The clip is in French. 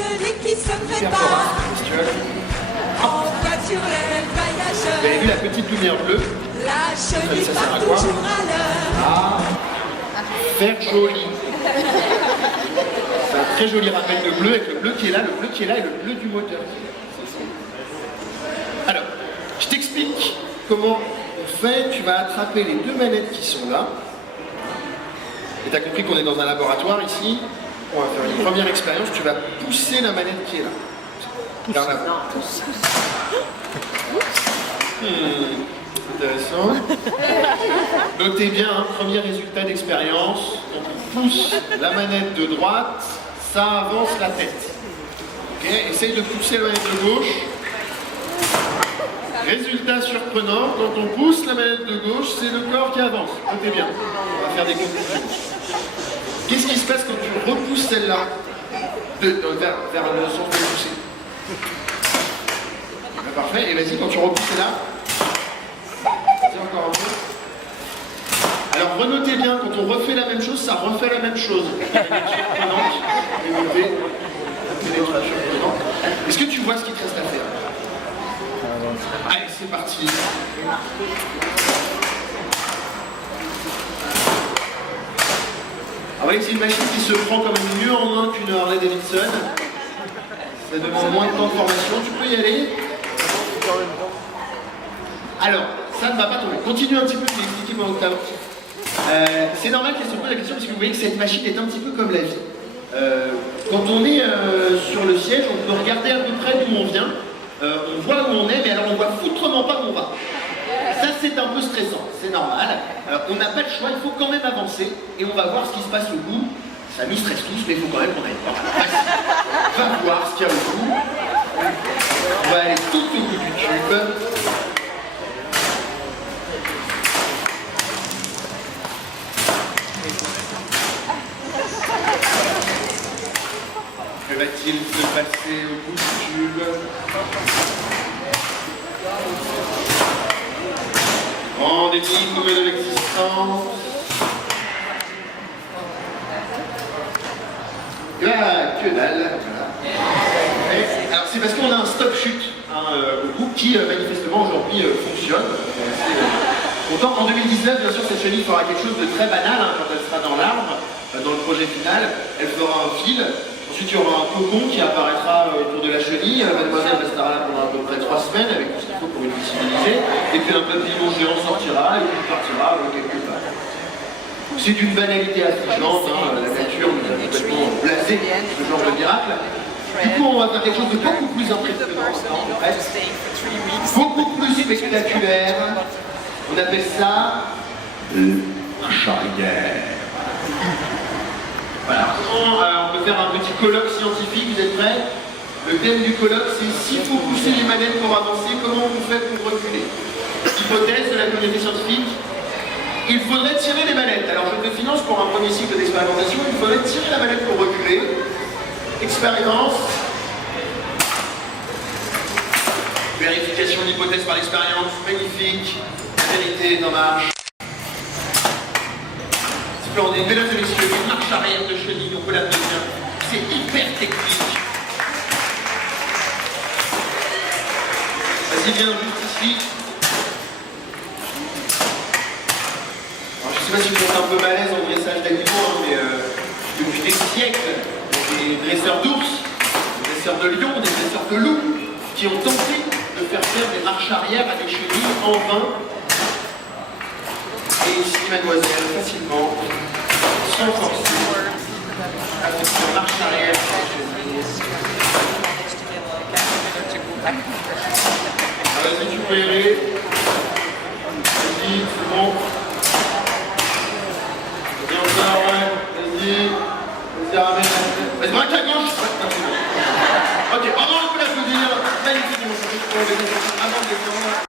chenille qui se prépare. En voiture, les voyageurs. Vous avez vu la petite lumière bleue? La chenille Ça sert part à quoi? toujours à l'heure. Ah, faire joli. C'est un très joli rappel de bleu avec le bleu qui est là, le bleu qui est là et le bleu du moteur. Alors, je t'explique comment on fait. Tu vas attraper les deux manettes qui sont là. Et tu as compris qu'on est dans un laboratoire ici. On va faire une première expérience. Tu vas pousser la manette qui est là. Vers l'avant. Intéressant. Notez bien, hein, premier résultat d'expérience. Donc on pousse la manette de droite, ça avance la tête. Ok, essaye de pousser la manette de gauche. Résultat surprenant, quand on pousse la manette de gauche, c'est le corps qui avance. Notez bien. On va faire des conclusions. Qu'est-ce qui se passe quand tu repousses celle-là vers le sens de pousser? Parfait, et vas-y, quand tu repousses là, vas-y encore un peu. Alors renotez bien, quand on refait la même chose, ça refait la même chose. Est-ce que tu vois ce qu'il te reste à faire? Allez, c'est parti. Ah ouais, c'est une machine qui se prend comme mieux en main qu'une Harley Davidson. Ça demande moins de temps de formation, tu peux y aller. Alors, ça ne va pas tomber. Continue un petit peu, je vais expliquer pendant que tu avances. C'est normal qu'elle se pose la question parce que vous voyez que cette machine est un petit peu comme la vie. Quand on est sur le siège, on peut regarder à peu près d'où on vient. On voit où on est, mais alors on voit foutrement pas où on va. Ça, c'est un peu stressant, c'est normal. On n'a pas le choix, il faut quand même avancer et on va voir ce qui se passe au bout. Ça nous stresse tous, mais il faut quand même qu'on aille voir. Va voir ce qu'il y a au bout. On va aller tout au bout du tube. Que va-t-il se passer au bout du tube? Grande énigme de l'existence. Et là, que dalle. Voilà. Alors c'est parce qu'on a un stop chute au bout qui manifestement aujourd'hui fonctionne. Pourtant en 2019, bien sûr, cette chenille fera quelque chose de très banal quand elle sera dans l'arbre, dans le projet final. Elle fera un fil. Ensuite, il y aura un cocon qui apparaîtra autour de la chenille. Mademoiselle restera là pendant à peu près 3 semaines avec tout ce qu'il faut pour une visibiliser. Et puis un papillon géant sortira et puis partira quelque part. C'est d'une banalité affligeante, hein. La nature nous a complètement blasé ce genre de miracle. Du coup, on va faire quelque chose de beaucoup plus impressionnant, beaucoup plus spectaculaire. On appelle ça marche arrière. Voilà, on peut faire un petit colloque scientifique, vous êtes prêts? Le thème du colloque, c'est s'il faut pousser les manettes pour avancer, comment on fait pour reculer? Hypothèse de la communauté scientifique, il faudrait tirer les manettes. Alors je te finance pour un premier cycle d'expérimentation, il faudrait tirer la manette pour reculer. Expérience. Vérification de l'hypothèse par l'expérience, magnifique. La vérité est en marche. Splendide. Mesdames et messieurs, une marche arrière de chenille, on peut la tenir. C'est hyper technique. Vas-y, viens juste ici. Alors, je ne sais pas si vous êtes un peu balèze en dressage d'animaux, mais depuis des siècles, des dresseurs d'ours, des dresseurs de lions, des dresseurs de loups, qui ont tenté de faire des marches arrière à des chenilles en vain. Et ici, mademoiselle, facilement, sans forcer, avec une marche arrière sur les chenilles. Ah, vas-y, tu peux y aller. Vas-y, c'est bon. Vas-y encore, ouais. Vas-y. Vas-y, ramène. Vas-y, braque à gauche. Ok, oh non, on peut l'applaudir. Magnifique, avant de descendre.